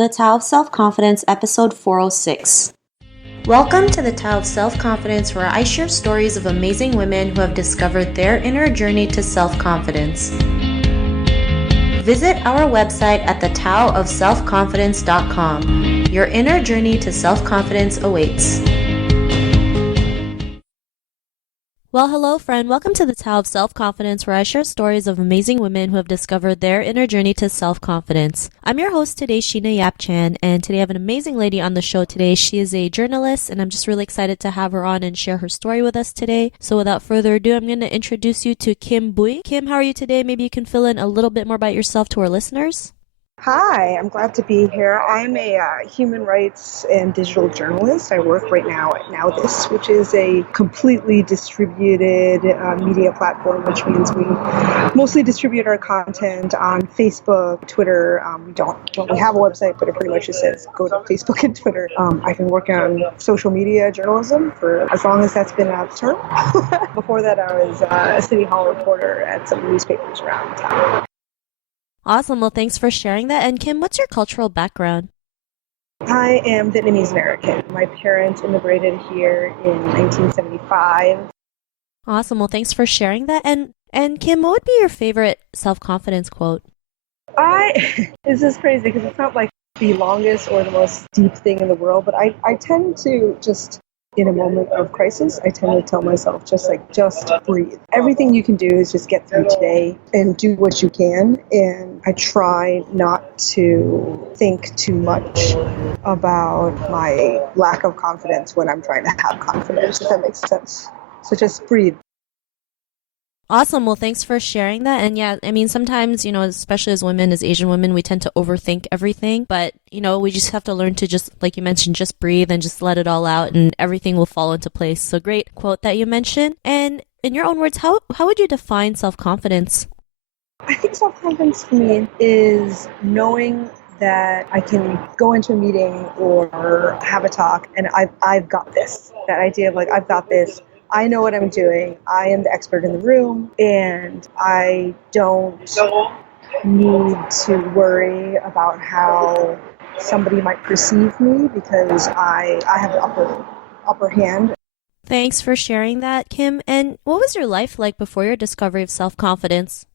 The Tao of Self-Confidence, episode 406. Welcome to the Tao of Self-Confidence, where I share stories of amazing women who have discovered their inner journey to self-confidence. Visit our website at thetaoofselfconfidence.com. Your inner journey to self-confidence awaits. Well, hello, friend. Welcome to the Tao of Self-Confidence, where I share stories of amazing women who have discovered their inner journey to self-confidence. I'm your host today, Sheena Yap Chan, and today I have an amazing lady on the show today. She is a journalist, and I'm just really excited to have her on and share her story with us today. So without further ado, I'm going to introduce you to Kim Bui. Kim, how are you today? Maybe you can fill in a little bit more about yourself to our listeners. Hi, I'm glad to be here. I'm a human rights and digital journalist. I work right now at Now This, which is a completely distributed media platform, which means we mostly distribute our content on Facebook, Twitter. We don't we have a website, but it pretty much just says go to Facebook and Twitter. I've been working on social media journalism for as long as that's been out term. Before that, I was a City Hall reporter at some newspapers around town. Awesome. Well, thanks for sharing that. And Kim, what's your cultural background? I am Vietnamese American. My parents immigrated here in 1975. Awesome. Well, thanks for sharing that. And Kim, what would be your favorite self-confidence quote? This is crazy because it's not like the longest or the most deep thing in the world, but I tend to just, in a moment of crisis, I tend to tell myself, just breathe. Everything you can do is just get through today and do what you can. And I try not to think too much about my lack of confidence when I'm trying to have confidence, if that makes sense. So just breathe. Awesome. Well, thanks for sharing that. And yeah, I mean, sometimes, especially as women, as Asian women, we tend to overthink everything. But, we just have to learn to just, like you mentioned, just breathe and just let it all out and everything will fall into place. So great quote that you mentioned. And in your own words, how would you define self-confidence? I think self-confidence for me is knowing that I can go into a meeting or have a talk and I've got this. That idea of I've got this. I know what I'm doing. I am the expert in the room, and I don't need to worry about how somebody might perceive me because I have the upper hand. Thanks for sharing that, Kim. And what was your life like before your discovery of self-confidence?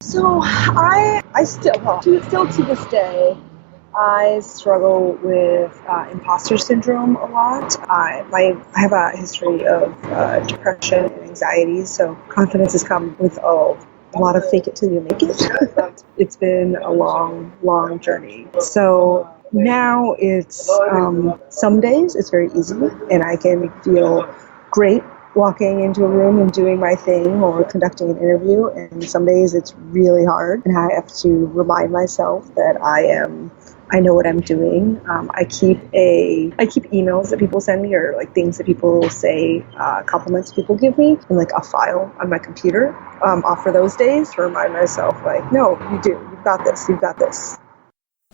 So I still to this day, I struggle with imposter syndrome a lot. I have a history of depression and anxiety, so confidence has come with a lot of fake it till you make it. It's been a long, long journey. So now it's some days it's very easy, and I can feel great walking into a room and doing my thing or conducting an interview, and some days it's really hard, and I have to remind myself that I know what I'm doing. I keep emails that people send me or things that people say, compliments people give me in a file on my computer for those days to remind myself no, you do. You've got this. You've got this.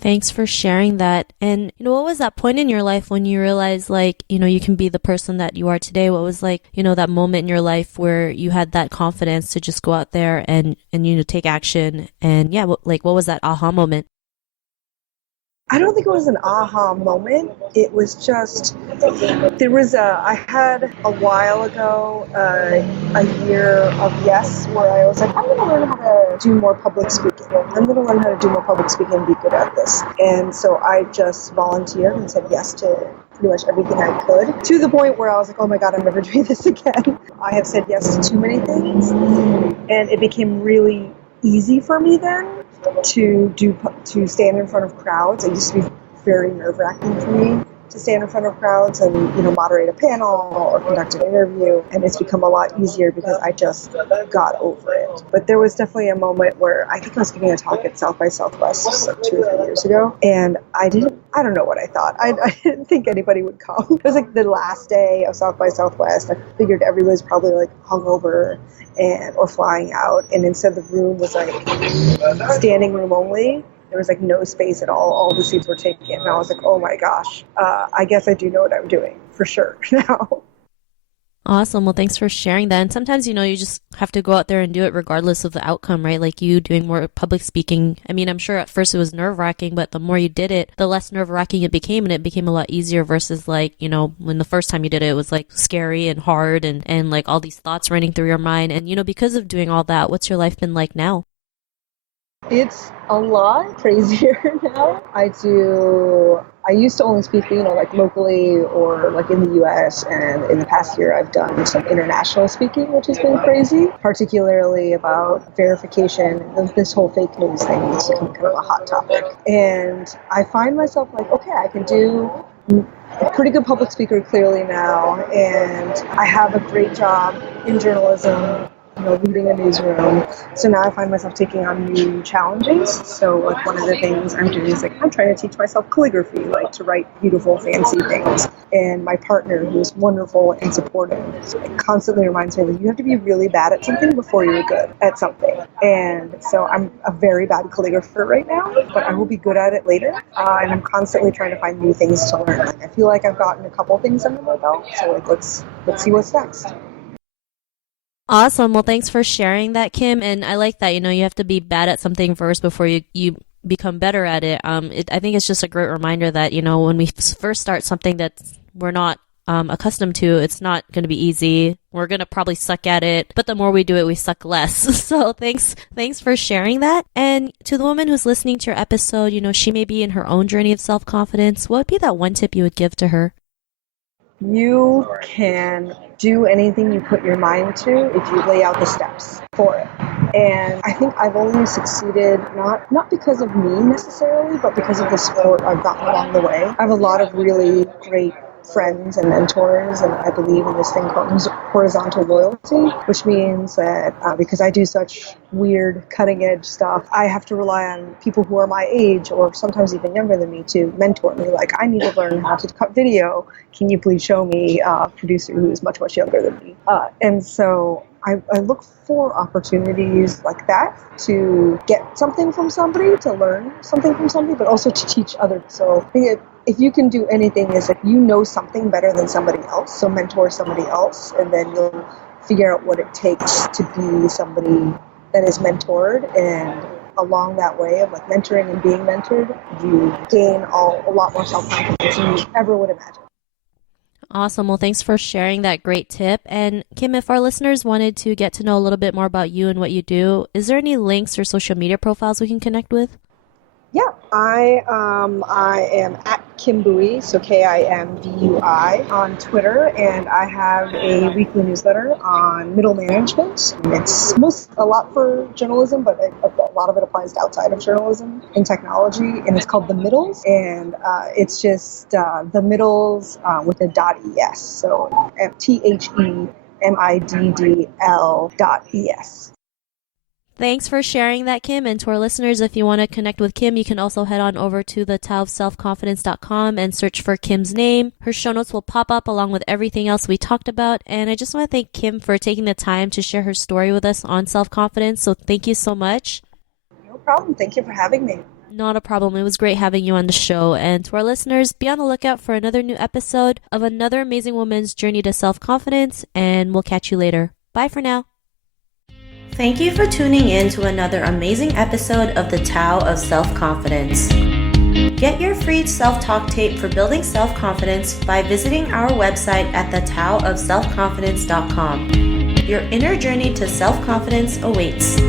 Thanks for sharing that. And, what was that point in your life when you realized, you can be the person that you are today? What was that moment in your life where you had that confidence to just go out there and take action? And yeah, what was that aha moment? I don't think it was an aha moment. It was just, I had a while ago, a year of yes, where I was I'm going to learn how to do more public speaking. I'm going to learn how to do more public speaking and be good at this. And so I just volunteered and said yes to pretty much everything I could, to the point where I was oh my God, I'm never doing this again. I have said yes to too many things, and it became really easy for me then to stand in front of crowds. It used to be very nerve-wracking for me to stand in front of crowds and moderate a panel or conduct an interview, and it's become a lot easier because I just got over it. But there was definitely a moment where I think I was giving a talk at South by Southwest just 2 or 3 years ago, and I don't know what I thought. I didn't think anybody would come. It was the last day of South by Southwest. I figured everybody was probably hungover or flying out, and instead the room was standing room only. There was no space at all. All the seats were taken. And I was oh my gosh, I guess I do know what I'm doing for sure now. Awesome. Well, thanks for sharing that. And sometimes, you just have to go out there and do it regardless of the outcome, right? Like you doing more public speaking. I mean, I'm sure at first it was nerve-wracking, but the more you did it, the less nerve-wracking it became, and it became a lot easier versus like, when the first time you did it, it was like scary and hard and like all these thoughts running through your mind. And, because of doing all that, what's your life been like now? It's a lot crazier now. I used to only speak, like locally or like in the US, and in the past year I've done some international speaking, which has been crazy, particularly about verification. This whole fake news thing has become kind of a hot topic. And I find myself like, okay, I can do a pretty good public speaker clearly now, and I have a great job in journalism, leading a newsroom. So now I find myself taking on new challenges. So like one of the things I'm doing is like I'm trying to teach myself calligraphy, like to write beautiful, fancy things. And my partner, who is wonderful and supportive, constantly reminds me that you have to be really bad at something before you're good at something. And so I'm a very bad calligrapher right now, but I will be good at it later. And I'm constantly trying to find new things to learn. Like I feel like I've gotten a couple things under my belt. So like let's see what's next. Awesome. Well, thanks for sharing that, Kim. And I like that, you have to be bad at something first before you become better at it. I think it's just a great reminder that, when we first start something that we're not accustomed to, it's not going to be easy. We're going to probably suck at it, but the more we do it, we suck less. So thanks for sharing that. And to the woman who's listening to your episode, she may be in her own journey of self-confidence. What would be that one tip you would give to her? You can do anything you put your mind to if you lay out the steps for it. And I think I've only succeeded not because of me necessarily, but because of the support I've gotten along the way. I have a lot of really great friends and mentors, and I believe in this thing called horizontal loyalty, which means that because I do such weird cutting edge stuff, I have to rely on people who are my age or sometimes even younger than me to mentor me. Like, I need to learn how to cut video. Can you please show me a producer who is much, much younger than me? And so I look for opportunities like that to get something from somebody, to learn something from somebody, but also to teach others. So I think if you can do anything, is if you know something better than somebody else, so mentor somebody else, and then you'll figure out what it takes to be somebody that is mentored. And along that way of like mentoring and being mentored, you gain a lot more self-confidence than you ever would imagine. Awesome. Well, thanks for sharing that great tip. And Kim, if our listeners wanted to get to know a little bit more about you and what you do, is there any links or social media profiles we can connect with? Yeah, I am at Kim Bui, so KIMBUI on Twitter, and I have a weekly newsletter on middle management. It's a lot for journalism, but a lot of it applies to outside of journalism and technology, and it's called The Middles, and it's just The Middles with a .es, so THEMIDDL.es. Thanks for sharing that, Kim. And to our listeners, if you want to connect with Kim, you can also head on over to the taoofselfconfidence.com and search for Kim's name. Her show notes will pop up along with everything else we talked about. And I just want to thank Kim for taking the time to share her story with us on self-confidence. So thank you so much. No problem. Thank you for having me. Not a problem. It was great having you on the show. And to our listeners, be on the lookout for another new episode of another amazing woman's journey to self-confidence. And we'll catch you later. Bye for now. Thank you for tuning in to another amazing episode of the Tao of Self-Confidence. Get your free self-talk tape for building self-confidence by visiting our website at thetaoofselfconfidence.com. Your inner journey to self-confidence awaits.